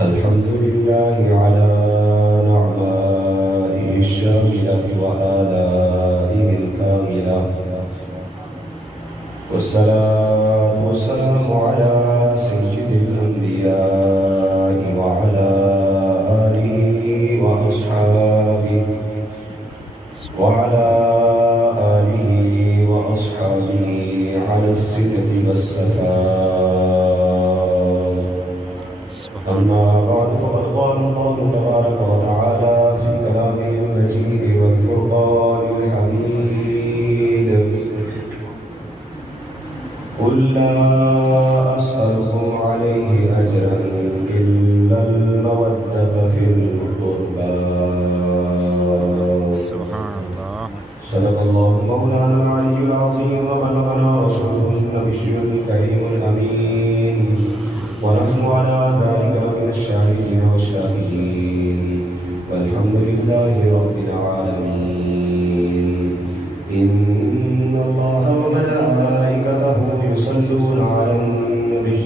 الحمد لله على نعمائه الشاملة وآلائه الكاملة، والصلاة والسلام على سيد الأنبياء وعلى آله وأصحابه على الصدق والصفاء. أما بعد فقد قال الله تبارك وتعالى في كلامه المجيد والفرقان الحميد: قل لا أسألكم عليه أجرا إلا المودة في القربى. سبحان الله. صدق الله مولانا العلي العظيم وبلغنا رسوله النبي الكريم الأمين، ونحن على ذلك من الشاهدين والشاهدين، والحمد لله رب العالمين. إن الله وملائكته يصلون على النبي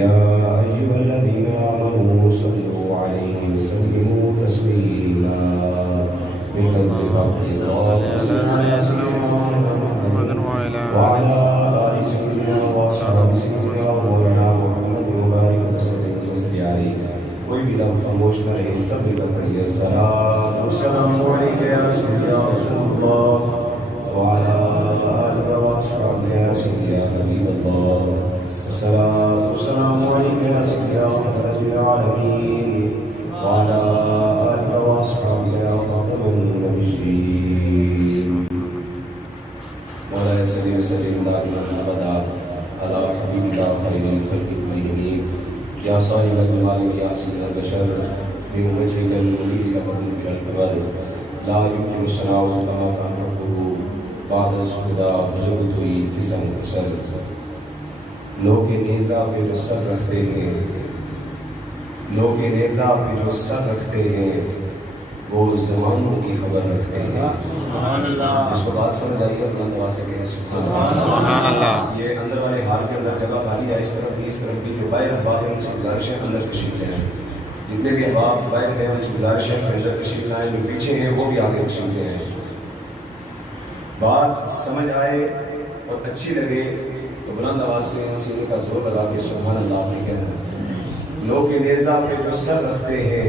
يا أيها الذين آمنوا صلوا عليه وسلموا تسليما. وعلى آل سيدنا وأصحاب سيدنا مولانا محمد وبارك وسلم عليه. کوئی بھی لفظ خاموش نہ رہے، سب بھی پڑھیے: الصلاۃ والسلام علیک یا سیدی یا رسول اللہ وعلی آلک وأصحابک یا سیدی یا حبیب اللہ. الصلاۃ والسلام علیک یا سیدی یا رحمة العالمین وعلی آلک وأصحابک یا خاتم النبیین. مولاي صل وسلم دائما ابدا على حبيبك خير الخلق كلهم يا صاحب الجمال يا سيد البشر بوجهك المنير لقد الى الكبر لا يمكن الثناء كما كان ربه بعد الهدى بزرگ ہوئی قسم سر. لوگ نیزہ پہ جو سر رکھتے ہیں، لوگ نیزہ پہ جو سر رکھتے ہیں وہ زمانوں کی خبر رکھتے ہیں. اس کو بات سمجھ آئی ہے؟ دعا سے کہیں سبحان اللہ. یہ اندر والے ہال کے اندر جگہ خالی ہے، اس طرف بھی اس طرف بھی. جو باہر احباب ہیں ان سے گزارش ہے اندر تشریف لائیں. جتنے بھی احباب باہر ہیں ان سے گزارش ہے کہ اندر تشریف لائیں. جو پیچھے ہیں وہ بھی آگے تشریف لائیں. بات سمجھ آئے اور اچھی لگے تو بلند آواز سے سینے کا زور لگا کے سبحان اللہ بھی کہنا. لوگ نیزہ پہ جو سر رکھتے ہیں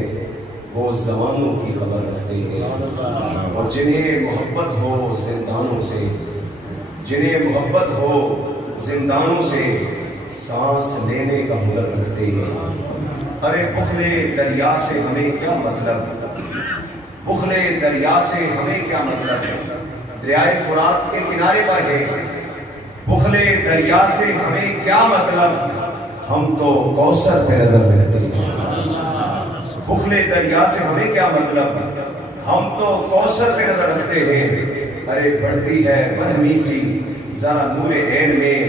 وہ زمانوں کی خبر رکھتے ہیں، اور جنہیں محبت ہو زندانوں سے، جنہیں محبت ہو زندانوں سے سانس لینے کا ہنر رکھتے ہیں. ارے بخل دریا سے ہمیں کیا مطلب، بخل دریا سے ہمیں کیا مطلب، دریائے فرات کے کنارے پر ہے. بخل دریا سے ہمیں کیا مطلب، ہم تو کوثر پہ نظر رکھتے ہیں. بخل دریا سے ہمیں کیا مطلب، ہم تو کوثر پہ نظر رکھتے ہیں. ارے بڑھتی ہے برہمی سی ذرا نور عین میں،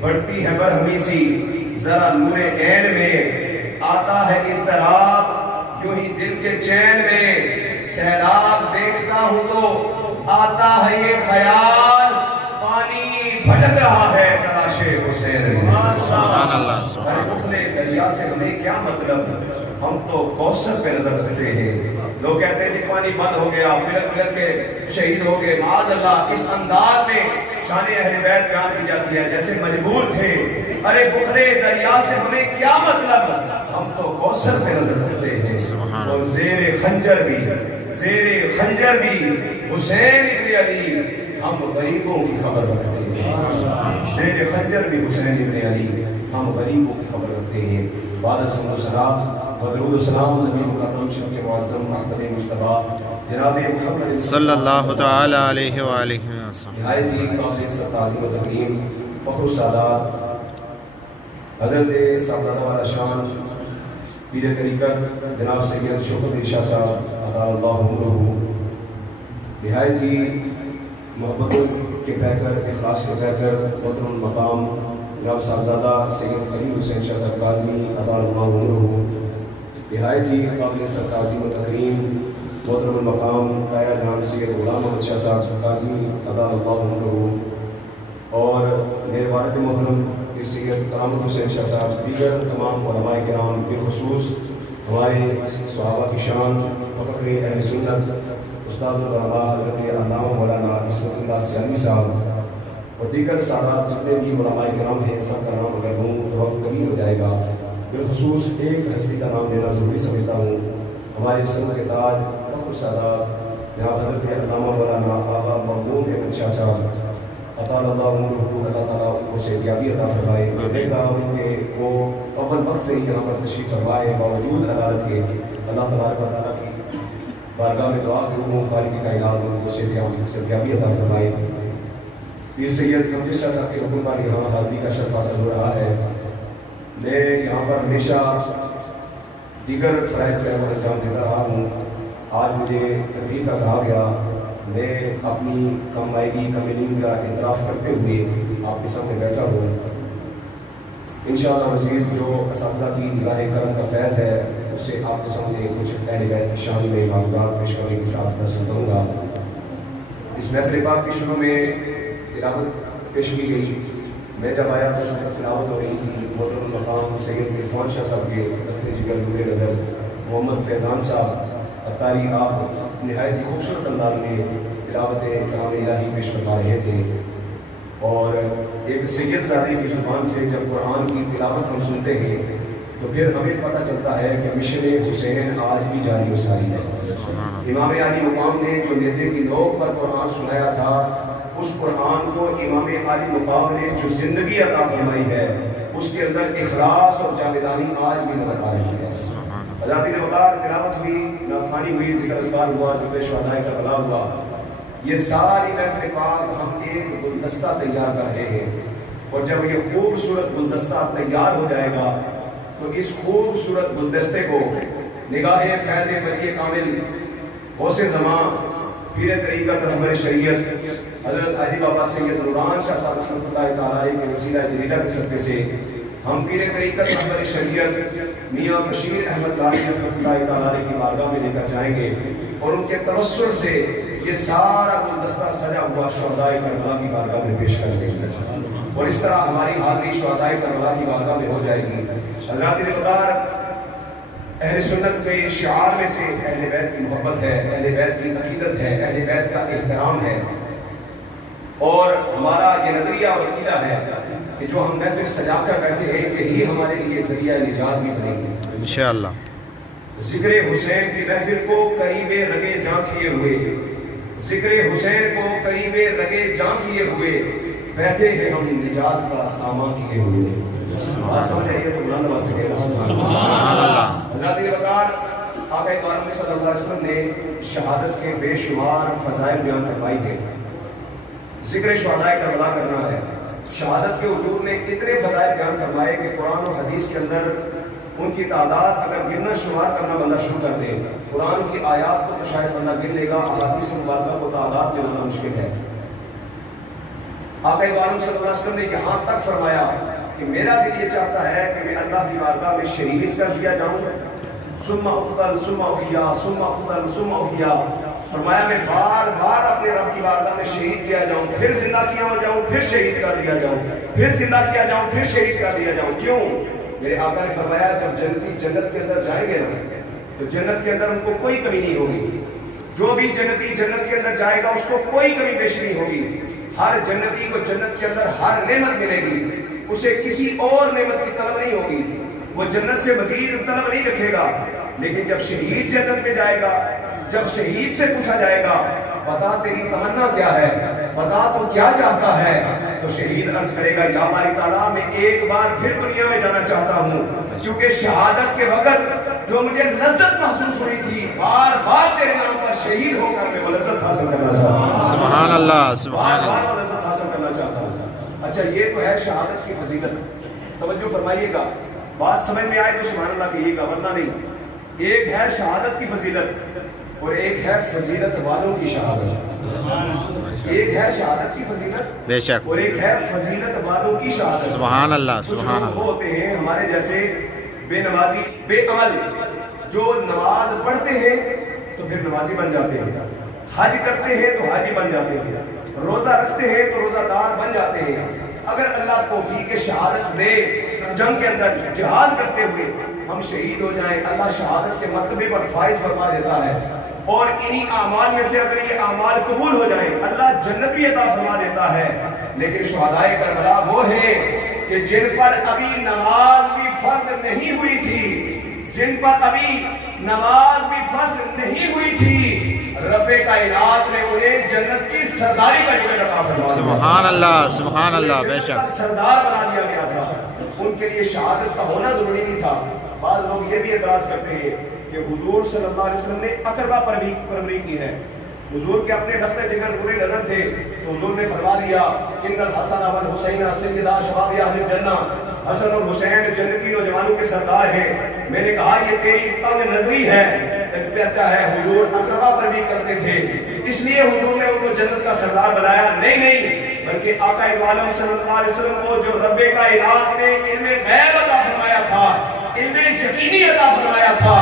بڑھتی ہے برہمی سی ذرا نور عین میں. آتا ہے اضطراب یوں ہی دل کے چین میں، سیلاب دیکھتا ہوں تو آتا ہے یہ خیال، پانی بھٹک رہا ہے تلاش حسین. سبحان اللہ. ارے بخل دریا سے ہمیں کیا مطلب، ہم تو کوثر پہ نظر رکھتے ہیں. لوگ کہتے ہیں کہ پانی بند ہو گیا، پلک پلک کے شہید ہو گئے. معاذ اللہ. اس انداز میں شان اہل بیت بیان کی جاتی ہے جیسے مجبور تھے. ارے بخل دریا سے ہمیں کیا مطلب، ہم تو کوثر پہ نظر رکھتے ہیں. اور زیر خنجر بھی حسین ابن علی، ہم غریبوں کی خبر رکھتے ہیں. زیر خنجر بھی حسین ابن علی، ہم غریبوں کی خبر رکھتے ہیں. بعد صلی اللہ ودرود السلام نبی مکرم شب کے معظم محتب مجتبی جناب محمد صلی اللہ تعالی علیہ وآلہ وسلم. نہایت ہی قابل تعظیم و تکریم فخر السادات حضرت صاحبزادہ والا شان پیر طریقت جناب سید شوکت علی شاہ صاحب عطا اللہ عمرہ، نہایت ہی محبت کے پیکر، اخلاص کے پیکر، محترم المقام جناب صاحبزادہ سید خلیل حسین شاہ صاحب کاظمی عطا اللہ عمرہ، نہایت ہی قابل تعظیم و تکریم محترم المقام دایا جان سید غلام محمد شاہ صاحب کاظمی عطا اللہ عمرہ، اور میرے والد محترم پیر سید سلامت حسین شاہ صاحب، دیگر تمام علماء کرام، بالخصوص ہمارے صحابہ کی شان فخر اہل سنت استاد العلماء حضرت علامہ مولانا عصمت اللہ سیالوی صاحب اور دیگر سادات جتنے بھی علماء کرام ہیں، سب کا نام اگر ہوں تو وقت طویل ہو جائے گا۔ بالخصوص ایک ہستی کا نام لینا ضروری سمجھتا ہوں، ہمارے سر کے تاج فخر سادات جناب حضرت علامہ مولانا آغا مخدوم احمد شاہ صاحب، اطال اللہ عمرہ، اللہ تعالیٰ کو صحتیابی عطا فرمائے۔ دیکھ رہا ہوں کہ وہ اول وقت سے ہی یہاں پر تشریف فرمائے، باوجود عدالت کے اللہ تبارک و تعالیٰ کی بارگاہ میں دعا کروں ہوں خالق کائنات ان کو صحتیابی عطا فرمائے۔ پیر سید حمید شاہ صاحب کے حکم پر یہاں حاضری کا شرف حاصل ہو رہا ہے۔ میں یہاں پر ہمیشہ دیگر فرائض کا انجام دیتا رہا ہوں، آج مجھے تقریر کا کہا گیا، میں اپنی کم آئیگی کمینگ کا اعتراف کرتے ہوئے آپ کے سامنے بیٹھا ہوں۔ انشاءاللہ عزیز جو اساتذہ کی نگاہ کرم کا فیض ہے اس سے آپ کے سامنے کچھ اہل بیت کی شان میں معلومات پیش کرنے کے ساتھ درس کروں گا۔ اس محفل پاک کے شروع میں تلاوت پیش کی گئی، میں جب آیا تو اس وقت تلاوت ہو رہی تھی۔ محترم مقام سید عرفان شاہ صاحب کے رکن جگر نور نظر محمد فیضان صاحب اتاری آپ نہایت ہی خوبصورت انداز میں تلاوت کلام الہی پیش فرما رہے تھے، اور ایک سید زادے کی زبان سے جب قرآن کی تلاوت ہم سنتے ہیں تو پھر ہمیں پتہ چلتا ہے کہ مشن حسین آج بھی جاری و ساری ہے۔ امام علی مقام نے جو نیزے کی نوک پر قرآن سنایا تھا، اس قرآن کو امام علی مقام نے جو زندگی عطا فرمائی ہے اس کے اندر اخلاص اور جاویدانی آج بھی نظر آ رہی ہے۔ حضرات نے وقار تلاوت ہوئی، نعتخوانی ہوئی، ذکر اذکار ہوا، ذکر شہداء کربلا ہوا، یہ ساری محفل پاک ہم ایک گلدستہ تیار کر رہے ہیں، اور جب یہ خوبصورت گلدستہ تیار ہو جائے گا تو اس خوبصورت گلدستے کو نگاہ فیض ولی کامل غوث زمان پیر طریقت رہبر شریعت حضرت حاجی بابا سید نوران شاہ صاحب رحمۃ اللہ تعالیٰ علیہ کے وسیلہ جلیلہ کے صدقے سے ہم پیر طریقت رہبر شریعت میاں بشیر احمد غازی رحمۃ اللہ تعالیٰ علیہ کی بارگاہ میں لے کر جائیں گے، اور ان کے توسل سے یہ سارا گلدستہ سجا ہوا شہداء کربلا کی بارگاہ میں پیش کر دیں گے، اور اس طرح ہماری حاضری شہداء کربلا کی بارگاہ میں ہو جائے گی۔ حضرات نے اہل سنت کے شعار میں سے اہل بیت کی محبت ہے، اہل بیت کی عقیدت ہے، اہل بیت کا احترام ہے، اور ہمارا یہ نظریہ اور عقیدہ ہے کہ جو ہم محفل سجا کر بیٹھے ہیں یہی ہمارے لیے ذریعہ نجات بھی بنے گی انشاءاللہ۔ ذکر حسین کی محفل کو قریب رگے جاں کیے ہوئے، ذکر حسین کو قریب رگے جاں کیے ہوئے بیٹھے ہیں ہم نجات کا سامان کیے ہوئے۔ بات سمجھ آئیے تو بلند آواز سے کہنا سبحان اللہ۔ حضرات وقار آقا کریم صلی اللہ علیہ وسلم نے شہادت کے بے شمار فضائل بیان فرمائی ہے۔ ذکر شہداء کربلا کرنا ہے، شہادت کے حضور نے اتنے فضائل بیان فرمائے کہ قرآن و حدیث کے اندر ان کی تعداد اگر گننا شمار کرنا بندہ شروع کر دے، قرآن کی آیات کو تو شاید بندہ گن لے گا، احادیث مبارکہ کو تعداد میں ہونا مشکل ہے۔ آقا کریم صلی اللہ علیہ وسلم نے یہاں تک فرمایا کہ میرا دل یہ چاہتا ہے کہ میں اللہ کی بارگاہ میں شہید کر دیا جاؤں، ثم اقتل ثم احیا ثم اقتل ثم احیا، فرمایا میں بار بار اپنے رب کی بارگاہ میں شہید کیا جاؤں، پھر زندہ کیا جاؤں، پھر شہید کر دیا جاؤں، پھر زندہ کیا جاؤں، پھر شہید کر دیا جاؤں۔ کیوں؟ میرے آقا نے فرمایا جب جنتی جنت کے اندر جائیں گے نا تو جنت کے اندر ان کو کوئی کمی نہیں ہوگی، جو بھی جنتی جنت کے اندر جائے گا اس کو کوئی کمی پیش نہیں ہوگی، ہر جنتی کو جنت کے اندر ہر نعمت ملے گی، اسے کسی اور نعمت کی طلب نہیں ہوگی، وہ جنت سے مزید طلب نہیں رکھے گا۔ لیکن جب شہید جنت میں جائے گا، جب شہید سے پوچھا جائے گا بتا تیری تمنا کیا ہے، بتا تو کیا چاہتا ہے، تو شہید عرض کرے گا یا باری تعالیٰ میں ایک بار پھر دنیا میں جانا چاہتا ہوں، کیونکہ شہادت کے وقت جو مجھے لذت محسوس ہوئی تھی بار بار تیرے نام پر شہید ہو کر میں وہ لذت حاصل کرنا چاہتا ہوں۔ سبحان اللہ، سبحان اللہ، بار بار لذت حاصل کرنا چاہتا ہوں۔ اچھا یہ تو ہے شہادت کی فضیلت، توجہ فرمائیے گا، بات سمجھ میں آئے تو سبحان اللہ کہیے گا، ورنہ نہیں۔ ایک ہے شہادت کی فضیلت اور ایک ہے فضیلت والوں کی شہادت، ایک ہے شہادت کی فضیلت بے شک، اور ایک ہے فضیلت والوں کی شہادت۔ سبحان اللہ، سبحان اللہ۔ وہ ہوتے ہیں ہمارے جیسے بے نمازی، بے عمل، جو نماز پڑھتے ہیں تو پھر نمازی بن جاتے ہیں، حج کرتے ہیں تو حاجی بن جاتے ہیں، روزہ رکھتے ہیں تو روزہ دار بن جاتے ہیں، اگر اللہ توفیق شہادت دے جنگ کے اندر جہاد کرتے ہوئے ہم شہید ہو جائیں، اللہ شہادت کے مرتبے پر فائز فرما دیتا ہے، اور انہی اعمال میں سے اگر یہ اعمال قبول ہو جائیں اللہ جنت بھی عطا فرما دیتا ہے۔ لیکن شہدائے کربلا وہ ہیں کہ جن پر ابھی نماز بھی فرض نہیں ہوئی تھی، جن پر ابھی نماز بھی فرض نہیں ہوئی تھی، رب کائنات نے انہیں جنت کی سرداری کا ٹکٹ عطا فرما دیا۔ سبحان اللہ، سبحان اللہ، بے شک سردار بنا دیا گیا تھا۔ ان کے لیے شہادت کا ہونا ضروری نہیں تھا۔ بعض لوگ یہ بھی اعتراض کرتے ہیں کہ حضور صلی اللہ علیہ وسلم نے اقربہ پروری کی ہے۔ حضور کے اپنے دفتر جگر پورے نظر تھے تو حضور نے فرما دیا ان الحسن والحسین سیدا شباب اہل الجنہ، حسن اور حسین جنتی نوجوانوں کے سردار ہیں۔ میں نے کہا یہ تیری طول نظری ہے، کہتا ہے حضور اقربہ پروری کرتے تھے اس لیے حضور نے ان کو جنت کا سردار بنایا، نہیں بلکہ آقا عالم صلی اللہ علیہ وسلم کو جو رب کائنات نے علم غیب عطا فرمایا تھا، علم یقینی عطا فرمایا تھا،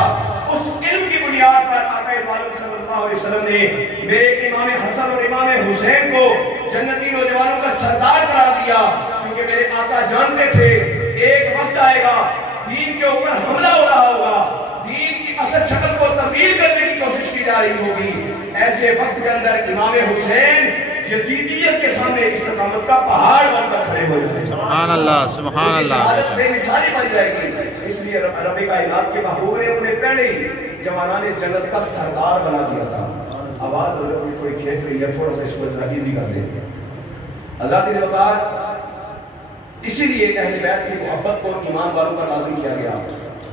اس علم کی بنیاد پر آقا عالم صلی اللہ علیہ وسلم نے میرے امام حسن اور امام حسین کو جنتی نوجوانوں کا سردار قرار دیا، کیونکہ میرے آقا جانتے تھے ایک وقت آئے گا دین کے اوپر حملہ ہو رہا ہوگا، دین کی اصل شکل کو تبدیل کرنے کی کوشش کی جا رہی ہوگی، ایسے وقت کے اندر امام حسین یزیدیت کے سامنے استقامت کا پہاڑ بن کر کھڑے ہو جائیں۔ سبحان اللہ، سبحان اللہ، شہادت بے مثالی بن جائے گی۔ اس لیے رب کائنات کے محبوب نے انہیں پہلے ہی جوانان جنت کا سردار بنا دیا تھا۔ آواز حضرت کی تھوڑی کھینچ رہی ہے، تھوڑا سا اس کو ذرا ایزی کر دیں۔ اللہ کے اوقات اسی لیے اہل بیت کی محبت کو ایمان والوں پر لازم کیا گیا،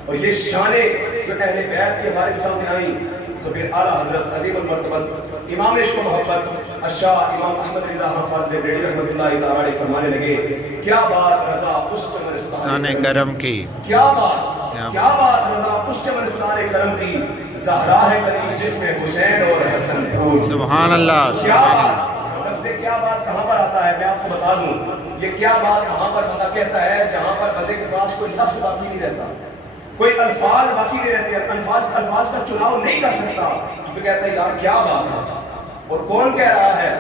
اور یہ شانیں جو اہل بیت کی ہمارے سامنے آئیں تو پھر اعلیٰ حضرت عظیم المرتبت امام عشق و محبت الشاہ امام احمد رضا حافظ بریلوی رحمۃ اللہ تعالیٰ علیہ فرمانے لگے کیا بات رضا پشت مرستان کرم کی، کیا بات رضا پشت مرستان کرم کی، زہرا ہے کلی جس میں حسین اور حسن پھول۔ سبحان اللہ، سبحان اللہ۔ لفظ کیا بات کہاں پر آتا ہے میں آپ کو بتا دوں، یہ کیا بات کہاں پر بندہ کہتا ہے جہاں پر بندے کے پاس کوئی لفظ باقی نہیں رہتا، کوئی الفاظ باقی نہیں رہتے، الفاظ کا چناؤ نہیں کر سکتا، تو کہتا ہے یار کیا بات ہے۔ اور کون کہہ رہا ہے؟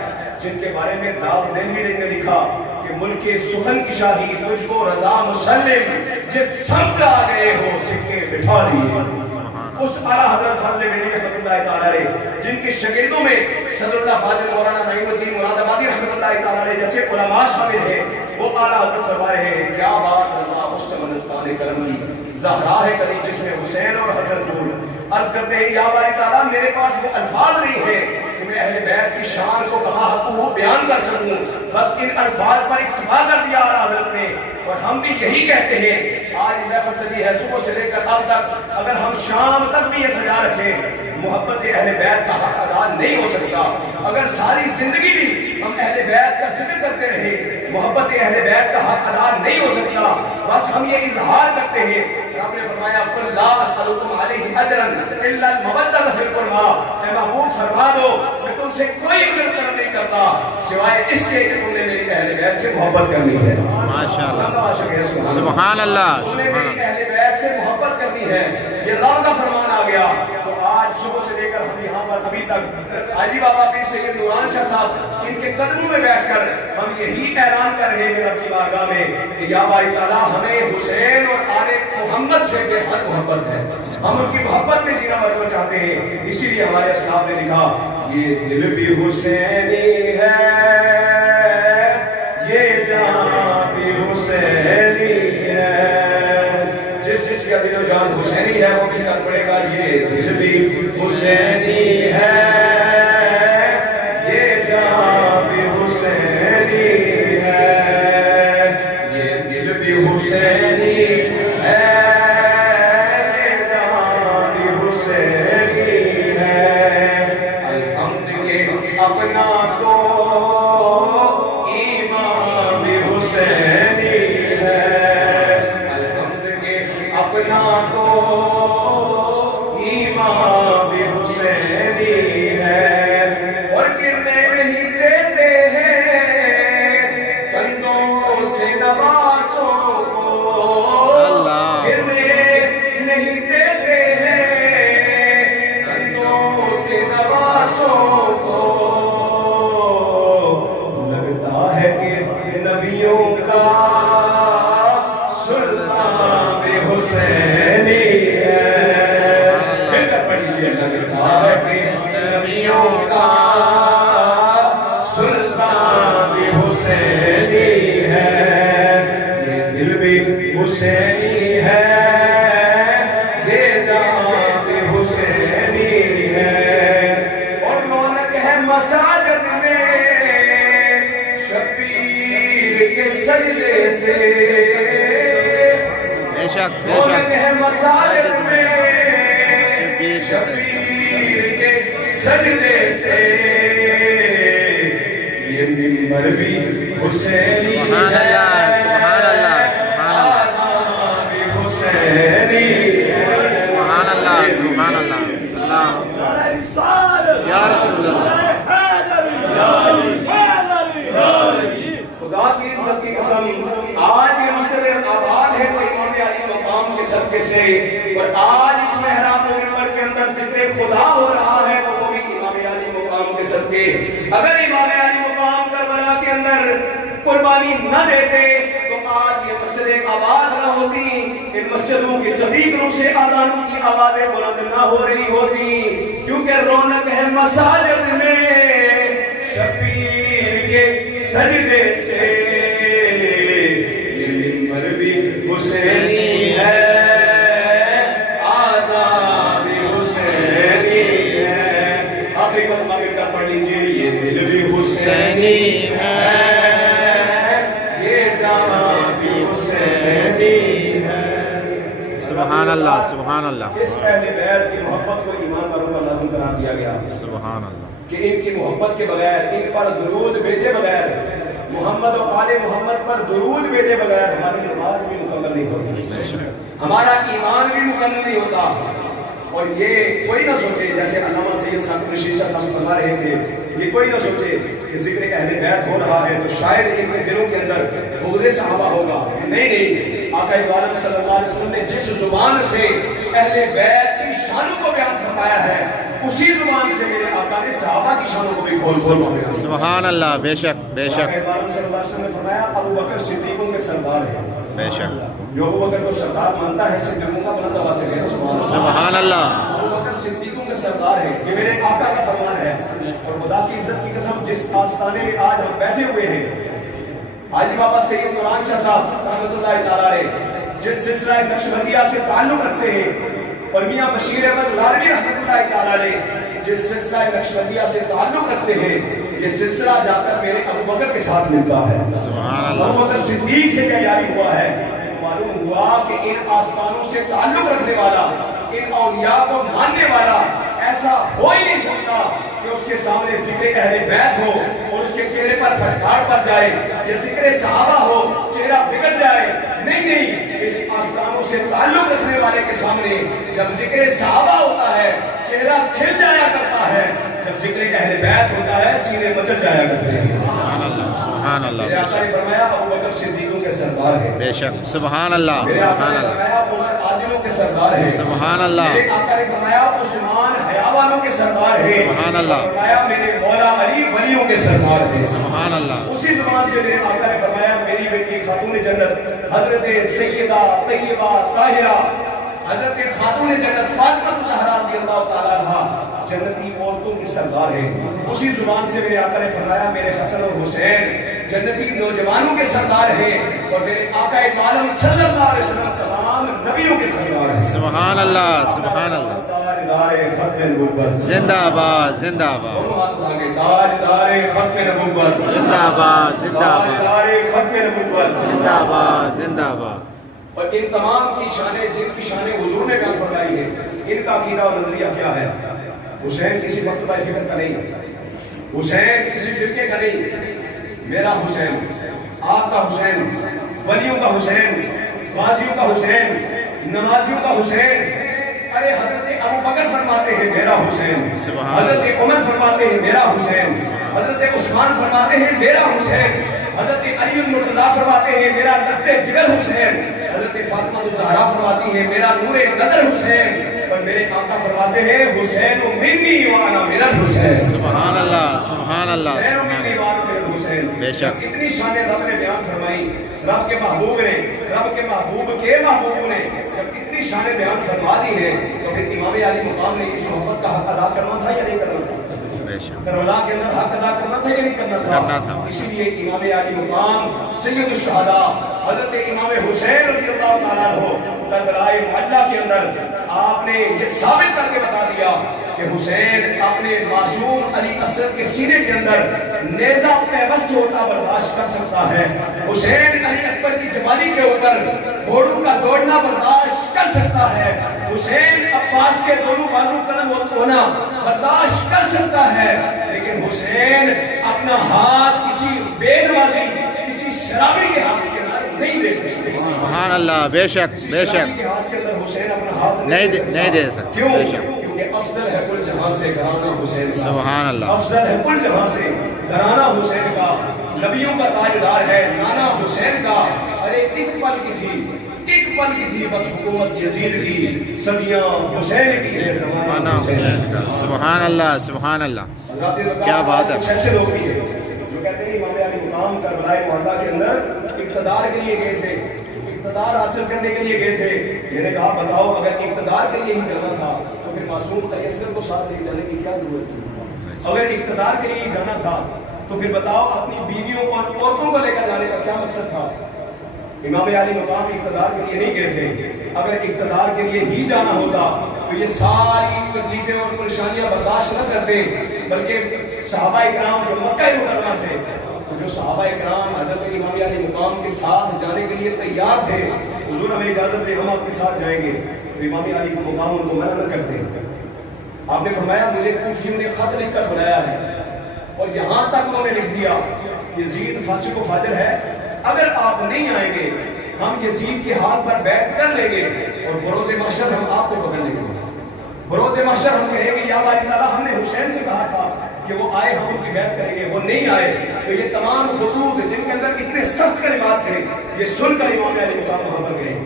جن کے بارے میں داؤد نینوی نے لکھا کہ ملک سخن کی شاہی تجھ کو رضا مسلم، جس سمت آ گئے ہو سکے بٹھا لیے۔ اس اعلیٰ حضرت فاضل بریلوی رحمۃ اللہ تعالیٰ علیہ جن کے شاگردوں میں صدر اللہ فاضل مولانا نعیم الدین مراد آبادی رحمۃ اللہ تعالیٰ علیہ جیسے علماء شامل ہیں، وہ اعلیٰ حضرت فرما رہے ہیں کیا بات رضا پشت مرستان کرم کی، زہرا ہے کلی جس میں حسین اور حسن پھول۔ عرض کرتے ہیں یا باری تعالیٰ میرے پاس وہ الفاظ نہیں ہیں کہ میں اہل بیت کی شان کو کما حقہ بیان کر سکوں، بس ان الفاظ پر اکتفا کر دیا اعلیٰ حضرت نے، اور ہم بھی یہی کہتے ہیں آج محفل سجی ہے صبح سے لے کر اب تک، اگر ہم شام تک بھی یہ سجا رکھیں محبت اہل بیت کا حق ادا نہیں ہو سکتا، اگر ساری زندگی بھی ہم اہل بیت کا ذکر کرتے رہے محبت اہل بیت کا حق ادا نہیں ہو سکتا، بس ہم یہ اظہار کرتے ہیں۔ رب نے فرمایا قل لا اسألکم علیہ اجرا الا المودۃ فی القربى، اے محبوب فرما دو میں تم سے کوئی اجر طلب نہیں کرتا سوائے اس کے کہ تم نے میری اہل بیت سے محبت کرنی ہے۔ ماشاءاللہ، سبحان اللہ، تم نے میری اہل بیت سے محبت کرنی ہے، یہ رب کا فرمان آ گیا۔ تو آج صبح سے لے کر ہم یہاں پر ابھی تک حاجی بابا پیر سید نوران شاہ صاحب ان کے قدموں میں بیٹھ کر ہم یہی اعلان کر رہے ہیں رب کی بارگاہ میں کہ یا باری تعالیٰ ہمیں حسین اور آل محمد سے بے حد محبت ہے، ہم ان کی محبت میں جینا مرنا چاہتے ہیں۔ اسی لیے ہمارے اسلاف نے لکھا یہ دل بھی حسینی ہے، یہ جان بھی حسینی ہے، جس کا دل و جان حسینی ہے وہ بھی کر پڑے گا یہ دل بھی حسینی ہے، یہ جان بھی حسینی ہے، یہ دل بھی حسینی ہے، یہ جان بھی حسینی ہے، الحمد کے اپنا تو ایمان بھی حسینی ہے، الحمد کے اپنا تو ایمان بھی حسینی ہے، اور گرنے نہیں دیتے ہیں کندھوں سے نوازوں کو، گرنے نہیں دیتے ہیں کندھوں سے نوازوں کو، لگتا ہے کہ نبیوں شک بے وہ شک کہتے ہیں مساجد میں شبیر کے شبیر کے سجدے سے یہ ممبر بھی حسینی سبحان اللہ سبحان اللہ سبحان اللہ آزان بھی حسینی سبحان اللہ سبحان اللہ اللہ یا رسول اللہ خدا کی عزت کی قسم آج یہ مسجد آباد ہے تو امام علی مقام کے صدقے سے، اور آج اس محراب منبر کے اندر ذکر خدا ہو رہا ہے تو وہ بھی امام علی مقام کے صدقے۔ اگر امام علی مقام کربلا کے اندر قربانی نہ دیتے تو آج یہ مسجد آباد نہ ہوتی، ان مسجدوں کی سبیکروں سے آذانوں کی آوازیں بلند نہ ہو رہی ہوتی، کیونکہ رونق ہے مساجد میں شبیر کے سجدے سے، یہ ممبر بھی حسینی ہے آزان بھی حسینی ہے۔ آخری کلمہ مل کر پڑھ لیجیے، یہ دل بھی حسینی ہے، یہ جہاں بھی حسینی ہے۔ سبحان اللہ سبحان اللہ اس اہل بیت کی محبت کو ایمان والوں کا لازم قرار دیا گیا سبحان اللہ کہ ان کی محبت کے بغیر، ان پر درود بھیجے بغیر، محمد و آل محمد پر درود بھیجے بغیر ہماری نماز بھی مکمل نہیں ہوتی، ہمارا ایمان بھی مکمل نہیں ہوتا۔ اور یہ کوئی نہ سوچے، جیسے علامہ سید صاحب رشید صاحب فرما رہے تھے، یہ کوئی نہ سوچے کہ ذکر اہل بیت ہو رہا ہے تو شاید ان کے دلوں کے اندر بغض صحابہ ہوگا۔ نہیں نہیں، آقا عالم صلی اللہ علیہ وسلم نے جس زبان سے اہل بیت کی شانوں کو بیان فرمایا ہے، اسی زبان سے میرے آقا نے صحابہ کی شانوں کو بھی کھول کھول بیان۔ سبحان اللہ بے شک بے شک آقا عالم صلی اللہ علیہ وسلم نے فرمایا ابو بکر صدیقوں کے سردار ہے، بے شک جو ابو بکر کو سردار مانتا ہے صدیقوں کا بلند آواز سے کہے سبحان اللہ ابو بکر صدیقوں کے سردار ہے، یہ میرے آقا کا فرمان ہے۔ اور خدا کی عزت کی قسم جس آستانے میں آج ہم بیٹھے ہوئے ہیں، حاجی بابا سید قرآن شاہ صاحب رحمۃ اللہ تعالیٰ علیہ جس سلسلہ نقشبندیہ سے تعلق رکھتے ہیں، اور میاں بشیر احمد لاروی رحمۃ اللہ تعالیٰ علیہ جس سلسلہ نقشبندیہ سے تعلق رکھتے ہیں، یہ سلسلہ جا کر میرے ابو بکر کے ساتھ ملتا ہے۔ سبحان ابو اللہ بکر صدیق سے کیا جاری ہوا ہے؟ معلوم ہوا کہ ان آستانوں سے تعلق رکھنے والا، ان اولیاء کو ماننے والا ایسا ہو ہی نہیں سکتا کہ اس کے سامنے ذکر اہل بیت ہو اور اس کے چہرے پر پھٹکار پڑ جائے، یا ذکر صحابہ ہو چہرہ بگڑ جائے۔ نہیں نہیں، اس آستانوں سے تعلق رکھنے والے کے سامنے جب ذکر صحابہ ہوتا ہے چہرہ کھل جایا کرتا ہے، جب ذکر اہل بیت ہوتا ہے سینے مچل جایا کرتے ہیں۔ سبحان اللہ سبحان اللہ میرے بے آقا نے شک فرمایا ابو بکر صدیقوں کے سردار ہے، بے شک سبحان اللہ میرے آقا سبحان نے اللہ فرمایا عمر عادلوں کے سردار ہے، سبحان اللہ میرے آقا نے فرمایا عثمان حیاوانوں کے سردار ہے، سبحان اللہ فرمایا میرے مولا علی ولیوں کے سردار ہے۔ سبحان اللہ اسی زبان سے میرے آقا نے فرمایا میری بیٹی خاتون جنت حضرت سیدہ طیبہ طاہرہ حضرت خاتون جنت فاطمہ الزہرا رضی اللہ تعالیٰ عنہا جنتی عورتوں کی سردار ہے۔ اسی زبان سے میرے آقا نے فرمایا میرے حسن اور حسین جنتی نوجوانوں کے سردار ہیں، اور میرے آقا عالم صلی اللہ علیہ وسلم تمام نبیوں کے سردار ہیں۔ سبحان اللہ سبحان اللہ تاجدار ختم نبوت، زندہ آباد زندہ آباد دونوں ہاتھ اٹھا کے تاجدار ختم نبوت، زندہ آباد زندہ آباد تاجدار ختم نبوت۔ زندہ آباد زندہ آباد اور ان تمام کی شانیں جن کی شانیں حضور نے بیان فرمائی ہے، ان کا عقیدہ اور نظریہ کیا ہے؟ حسین کسی مکتبہ فکر کا نہیں، حسین کسی فرقے کا نہیں، میرا حسین، آپ کا حسین، ولیوں کا حسین، غازیوں کا حسین، نمازیوں کا حسین۔ ارے حضرت ابو بکر فرماتے ہیں میرا حسین، حضرت عمر فرماتے ہیں میرا حسین، حضرت عثمان فرماتے ہیں میرا حسین، حضرت علی المرتضیٰ فرماتے ہیں میرا لخت جگر حسین، حضرت فاطمہ الزہرا فرماتی ہیں میرا نور نظر حسین، اور میرے آقا فرماتے ہیں حسین منی وانا من الحسین۔ سبحان اللہ سبحان اللہ حسین سبحان منی اللہ وانا من الحسین۔ بے شک۔ اتنی شانیں رب نے بیان فرمائی، رب کے محبوب نے، رب کے محبوب کے محبوبوں نے جب اتنی شانیں بیان فرما دی ہیں تو پھر امام علی مقام نے اس محبت کا حق ادا کرنا تھا یا نہیں کرنا تھا؟ بے شک کربلا کے اندر حق ادا کرنا تھا یا نہیں کرنا کرنا تھا؟ تھا۔ اسی لیے امام علی مقام سید الشہداء حضرت امام حسین رضی اللہ تعالیٰ عنہ کربلا معلیٰ کے اندر آپ نے یہ ثابت کر کے بتا دیا کہ حسین اپنے معصوم علی اسد کے سینے کے اندر نیزہ پیوست ہوتا برداشت کر سکتا ہے، حسین علی اکبر کی جوانی کے اوپر گھوڑوں کا دوڑنا برداشت کر سکتا ہے, حسین عباس کے دونوں بازو قلم ہونا برداشت کر سکتا ہے, لیکن حسین اپنا ہاتھ کسی بے نمازی, کسی شرابی کے ہاتھ کے اندر نہیں دے سکتے. سبحان اللہ, بے شک بے شک کے ہاتھ کے اندر حسین اپنا ہاتھ نہیں دے سکتے. کیوں؟ بے شک. کیونکہ افضل ہے کل جہاں سے گھرانہ حسین کا. سبحان اللہ. افضل ہے کل جہاں سے گھرانہ حسین کا, نبیوں کا تاجدار ہے نانا حسین کا. ارے ایک پل کی تھی بس حکومت یزید کی, صدیاں حسین کی ہے زمانہ حسین کا. سبحان اللہ سبحان اللہ, کیا بات ہے. کچھ ایسے لوگ بھی ہیں جو کہتے ہیں امام علی مقام کربلا معاہدہ کے اندر اقتدار کے لیے گئے تھے, اقتدار حاصل کرنے کے لیے گئے تھے. میں نے کہا بتاؤ اگر اقتدار کے لیے ہی جانا تھا تو پھر معصوم قیصر کو ساتھ لے جانے کی کیا ضرورت تھی؟ اگر اقتدار کے لیے ہی جانا تھا تو پھر بتاؤ اپنی بیویوں اور عورتوں کو لے کر جانے کا کیا مقصد تھا؟ امام علی مقام اقتدار کے لیے نہیں گئے تھے. اگر اقتدار کے لیے ہی جانا ہوتا تو یہ ساری تکلیفیں اور پریشانیاں برداشت نہ کرتے, بلکہ صحابہ اکرام جو مکہ مکرمہ سے, جو صحابہ اکرام حضرت امام علی مقام کے ساتھ جانے کے لیے تیار تھے, حضور ہمیں اجازت دے ہم آپ کے ساتھ جائیں گے, تو امام علی کو مقام ان کو منع نہ کرتے. آپ نے فرمایا مجھے کوفیوں نے خط لکھ کر بلایا ہے اور یہاں تک انہوں نے لکھ دیا یزید فاسق و فاجر ہے, اگر آپ نہیں آئیں گے ہم یزید کے ہاتھ پر بیعت کر لیں گے اور بروز محشر ہم آپ کو پکڑ لیں گے. بروز محشر ہم کہیں گے یا باری تعالیٰ ہم نے حسین سے کہا تھا کہ وہ آئے ہم ان کی بیعت کریں گے, وہ نہیں آئے. تو یہ تمام خطوط جن کے اندر اتنے سخت کلمات تھے یہ سن کر امام علی مقام وہاں پر گئے.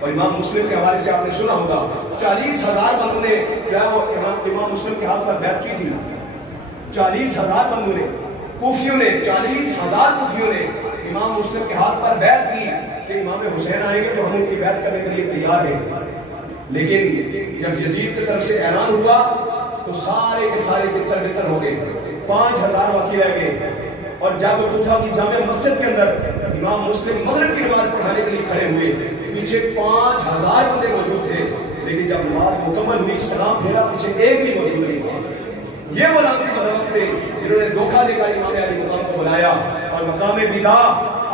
اور امام مسلم کے حوالے سے آپ نے سنا ہوگا 40,000 بندوں نے جو ہے وہ امام مسلم کے ہاتھ پر بیعت کی تھی. 40,000 بندوں نے, کوفیوں نے, 40,000 کوفیوں نے امام مسلم کے ہاتھ پر بیعت کی کہ امام حسین آئیں گے تو ہم ان کی بیعت کرنے کے لیے تیار ہیں. لیکن جب یزید کی طرف سے اعلان ہوا تو سارے کے سارے بتر ہو گئے, 5,000 باقی رہ گئے. اور جب کوفہ کی جامع مسجد کے اندر امام مسلم مغرب کی نماز پڑھانے کے لیے کھڑے ہوئے, پیچھے 5,000 بندے موجود تھے, لیکن جب نماز مکمل ہوئی سلام پھیرا پیچھے ایک بھی موجود نہیں تھا. یہ وہ لانتی بدبخت تھے جنہوں نے دھوکہ دے کر امام علی مقام کو بلایا. اور مقام ودا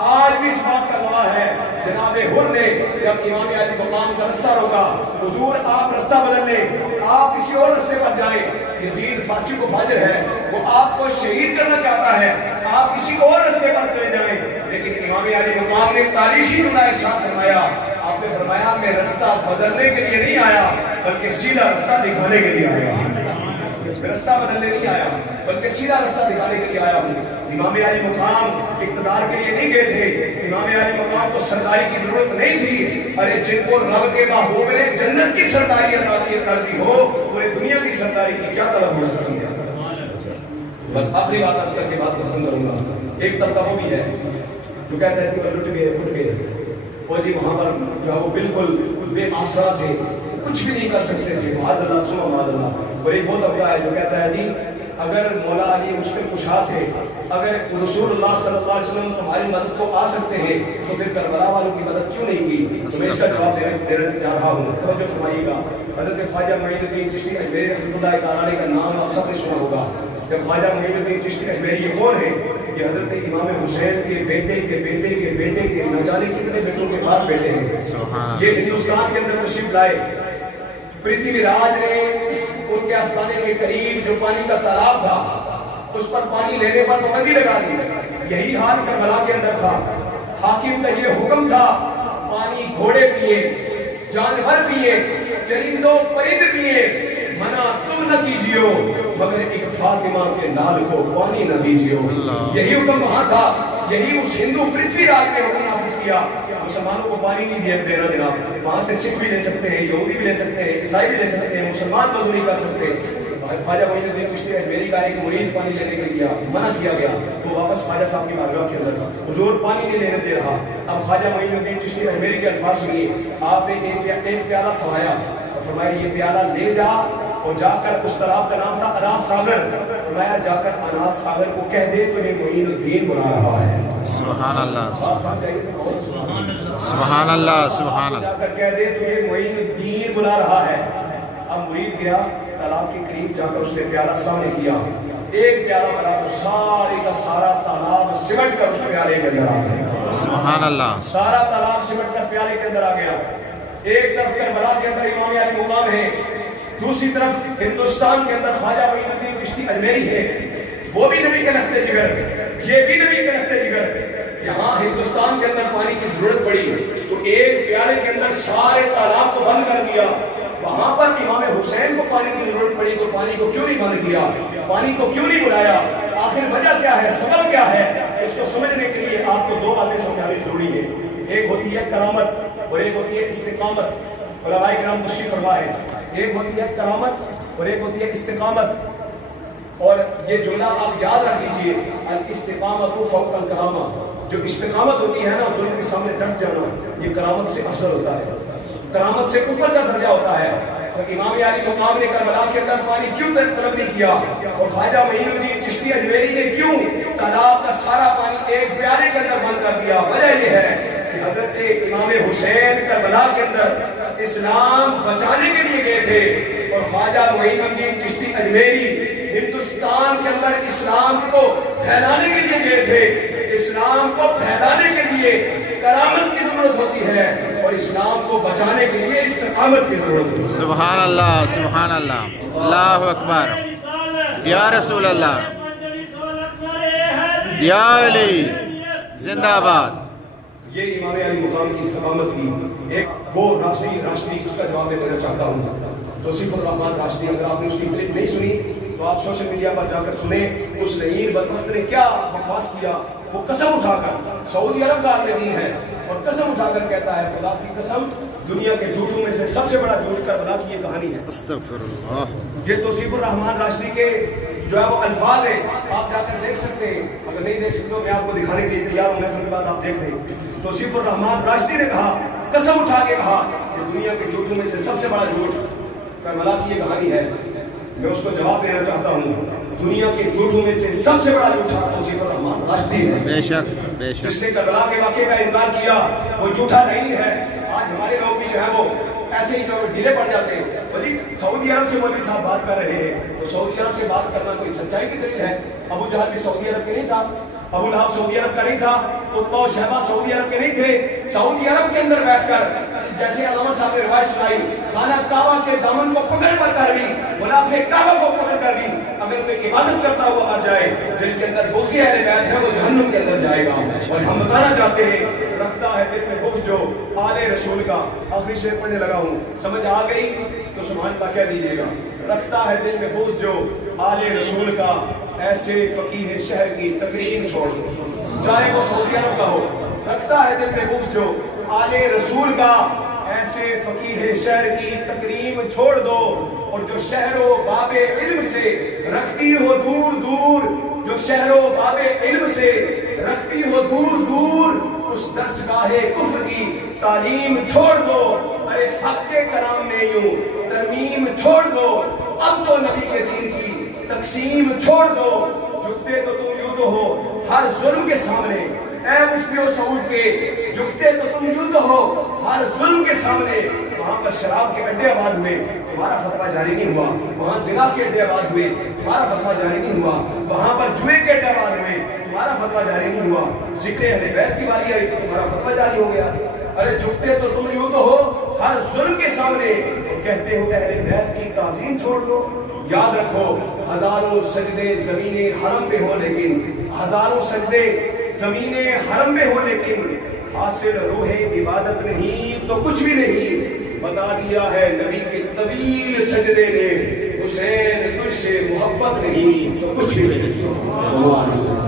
آج بھی اس بات کا گواہ ہے, جناب حر نے جب امام علی مقام کا رستہ روکا, حضور آپ رستہ بدل لیں, آپ کسی اور رستے پر جائیں, یزید فاسق و فاجر ہے, وہ آپ کو شہید کرنا چاہتا ہے, آپ کسی اور رستے پر چلے جائیں. لیکن امام علی مقام نے تاریخی جملہ ارشاد فرمایا, آپ نے فرمایا میں رستہ بدلنے کے لیے نہیں آیا بلکہ سیدھا رستہ دکھانے کے لیے آیا. رستہ بدلنے نہیں آیا بلکہ سیدھا رستہ دکھانے کے لیے آیا ہوں. امام علی مقام اقتدار کے لیے نہیں گئے تھے, امام علی مقام کو سرداری کی ضرورت نہیں تھی. ارے جن کو رب کے محبوب نے جنت کی سرداری عطا کر دی ہو, پورے دنیا کی سرداری کی کیا طلب ہو سکتی ہے. بس آخری بات عرض کر کے بات ختم کروں گا. ایک طبقہ وہ بھی ہے جو کہتا ہے کہ وہ لٹ گئے پھٹ گئے, اور جی وہاں پر جو وہ بالکل بے آسرا تھے, کچھ بھی نہیں کر سکتے تھے, معاذ اللہ سو معاذ اللہ. اور ایک وہ طبقہ ہے جو کہتا ہے جی اگر مولا علی مشکل کشا تھے, اگر رسول اللہ صلی اللہ علیہ وسلم تمہاری مدد کو آ سکتے ہیں تو پھر کربلا والوں کی مدد کیوں نہیں کی. میں اس کا جواب دینے جا رہا ہوں, توجہ فرمائیے گا. حضرت خواجہ معین الدین چشتی اجمیری رحمۃ اللہ تعالی کا نام آپ سب نے سنا ہوگا. جب خواجہ معین الدین چشتی اجمیری یہ کون ہے؟ یہ حضرت امام حسین کے بیٹے کے بیٹے کے بیٹے کے نہ جانے کتنے بیٹوں کے بعد بیٹے ہیں. یہ ہندوستان کے اندر تشریف لائے. پرتھوی راج نے ان کے آستانے کے قریب جو پانی کا تالاب تھا اس پر پانی لینے پر پابندی لگا دی. یہی حال کربلا کے اندر تھا. حاکم کا یہ حکم تھا پانی گھوڑے پیے, جانور پیے, چرندوں پرند پیے, منع تم نہ کیجیو مگر ایک فاطمہ کے لال کو پانی نہ دیجیو. یہی حکم وہاں تھا, یہی اس ہندو پرتھوی راج نے حکم نافذ کیا. مسلمانوں کو پانی نہیں دینا دینا. وہاں سے سکھ بھی لے سکتے ہیں, یہودی بھی لے سکتے ہیں, عیسائی بھی لے سکتے ہیں, مسلمان مزدوری کر سکتے. خواجہ معین الدین چشتی اجمیری کا ایک مرید پانی لینے کے لیے منع کیا گیا تو واپس خواجہ صاحب کی بارگاہ کے اندر حضور پانی نہیں لینے دے رہا. اب خواجہ معین الدین چشتی اجمیری کے الفاظ سنیے. آپ نے ایک پیالہ تھمایا اور فرمایا یہ پیالہ لے جا, اور جا کر اس تالاب کا نام تھا اناس ساگر, فرمایا جا کر اناس ساگر کو کہہ دے تمہیں معین الدین بلا رہا ہے. سبحان اللہ سبحان اللہ سبحان اللہ. جا کر کہہ دے تمہیں معین الدین بلا رہا ہے. اب مرید گیا تالاب کے قریب جا کر اس نے پیالہ سامنے کیا, ایک پیالہ بنا تو سارے کا سارا تالاب سمٹ کر اس پیالے کے اندر آ گیا. سبحان اللہ. سارا تالاب سمٹ کر پیالے کے اندر آ گیا. ایک طرف کربلا کے اندر امام علی مقام ہے، دوسری طرف ہندوستان کے اندر خواجہ معین الدین چشتی اجمیری ہے، وہ بھی نبی کے لخت جگر، یہ بھی نبی کے لخت جگر۔ یہاں ہندوستان کے اندر پانی کی ضرورت پڑی تو ایک پیالے کے اندر سارے تالاب کو بند کر دیا، وہاں پر امام حسین کو پانی کی ضرورت پڑی تو پانی کو کیوں نہیں بند کیا، پانی کو کیوں نہیں بلایا؟ آخر وجہ کیا ہے، سبب کیا ہے؟ اس کو سمجھنے کے لیے آپ کو دو باتیں سمجھانی ضروری ہے، ایک ہوتی ہے کرامت اور ایک ہوتی ہے استقامت۔ علماء کرام تشریف فرما ہے، ایک ہوتی ہے کرامت اور ایک ہوتی ہے استقامت۔ اور یہ جملہ آپ یاد رکھ لیجئے، الاستقامت فوق الکرامہ، جو استقامت ہوتی ہے نا ظلم کے سامنے ڈٹ جانا، یہ کرامت سے افضل ہوتا ہے، کرامت سے اوپر کا درجہ ہوتا ہے۔ تو امام علی مقام نے کربلا کے اندر پانی کیوں طلب نہیں کیا، اور خواجہ معین الدین چشتی اجمیری نے کیوں تالاب کا سارا پانی ایک پیالے کے اندر بند کر دیا؟ وجہ یہ ہے کہ حضرت امام حسین کربلا کے اندر اسلام بچانے کے لیے گئے تھے، اور خواجہ معین الدین چشتی اجمیری ہندوستان کے اندر اسلام کو پھیلانے کے لیے گئے تھے۔ اسلام کو پھیلانے کے لیے کرامت کی ضرورت ہوتی ہے اور اسلام کو بچانے کے لیے استقامت کی ضرورت ہوتی ہے۔ سبحان اللہ، سبحان اللہ، اللہ اکبر، یا رسول اللہ، یا علی زندہ باد۔ یہ امام علی مقام کی استقامت تھی۔ ایک وہ راشدی اس کا جواب میں دینا چاہتا ہوں، توصیف الرحمان راشدی، اگر آپ نے اس کی کلپ نہیں سنی تو آپ سوشل میڈیا پر جا کر سنیں، اس لعین بدبخت نے کیا بکواس کیا۔ وہ قسم اٹھا کر، سعودی عرب کا عالم دین ہے، اور قسم اٹھا کر کہتا ہے خدا کی قسم دنیا کے جھوٹوں میں سے سب سے بڑا جھوٹ کربلا کی یہ کہانی ہے۔ استغفر اللہ۔ یہ توصیف الرحمان راشدی کے جو ہے وہ الفاظ ہیں، آپ جا کر دیکھ سکتے ہیں، اگر نہیں دیکھ سکتے میں آپ کو دکھانے کے لیے تیار ہوں، محفل کے بعد آپ دیکھ لیں۔ توصیف الرحمان راشدی نے کہا، قسم اٹھا کے کہا کہ دنیا کے جھوٹوں میں سے سب سے بڑا جھوٹ کربلا کی یہ کہانی ہے۔ میں اس کو جواب دینا چاہتا ہوں، دنیا کے جھوٹوں میں سے سب سے بڑا جھوٹا توصیف الرحمان راشدی ہے۔ بے شک، بے شک۔ جس نے کربلا کے واقعے کا انکار کیا وہ جھوٹا نہیں ہے۔ آج ہمارے لوگ بھی جو ہے وہ ایسے ہی جو ڈھیلے پڑ جاتے ہیں، ولی سعودی عرب سے مولوی صاحب بات کر رہے ہیں تو سعودی عرب سے بات کرنا کوئی سچائی کی دلیل ہے؟ ابو جہل بھی سعودی عرب کے نہیں تھا، ابو لہب سعودی عرب کا نہیں تھا، عتبہ و شیبہ سعودی عرب کے نہیں تھے۔ سعودی عرب کے اندر بیٹھ کر جیسے علامہ صاحب نے روایت سنائی، خانہ کعبہ کے دامن کو پکڑ کر بھی، غلاف کعبہ کو پکڑ کر بھی اگر کوئی عبادت کرتا ہوا مر جائے، دل کے اندر بغض اہل بیت ہے وہ جہنم کے اندر جائے گا۔ اور ہم بتانا چاہتے ہیں، رکھتا ہے دل میں بغض جو آل رسول کا، آخری شعر پڑھنے لگا ہوں، سمجھ آ گئی تو سبحان اللہ کہہ دیجیے گا۔ رکھتا ہے دل میں بغض جو آل رسول کا، ایسے فقیہ شہر کی تقریم چھوڑ دو، چاہے وہ سعودی عرب کا ہو۔ رکھتا ہے دل میں بغض جو آل رسول کا، ایسے فقیہ شہر کی تکریم چھوڑ دو، اور جو شہر و باب علم سے رکھتی ہو دور دور، جو شہر و باب علم سے رکھتی ہو دور دور، اس درسگاہ کفر کی تعلیم چھوڑ دو۔ ارے حق کے کلام میں یوں ترمیم چھوڑ دو، اب تو نبی کے دین کی تقسیم چھوڑ دو۔ جھکتے تو تم یوں تو ہو ہر ظلم کے سامنے، اے مفتی و سعود کے، جھکتے تو تم یوں تو ہو ہر ظلم کے سامنے۔ وہاں پر شراب کے اڈے آباد ہوئے، تمہارا فتویٰ جاری نہیں ہوا۔ وہاں زنا کے اڈے آباد ہوئے، تمہارا فتویٰ جاری نہیں ہوا۔ وہاں پر جوئے کے اڈے آباد ہوئے، تمہارا فتویٰ جاری نہیں ہوا۔ ذکر اہل بیت کی باری آئی تو تمہارا فتویٰ جاری ہو گیا۔ ارے جھکتے تو تم یوں تو ہو ہر ظلم کے سامنے، اور کہتے ہو اہل بیت کی تعظیم چھوڑ دو۔ یاد رکھو، ہزاروں سجدے زمین حرم پہ ہو، لیکن ہزاروں سجدے زمین حرم میں ہو، لیکن حاصل روح عبادت نہیں تو کچھ بھی نہیں۔ بتا دیا ہے نبی کے طویل سجدے نے، حسین تجھ سے محبت نہیں تو کچھ بھی نہیں۔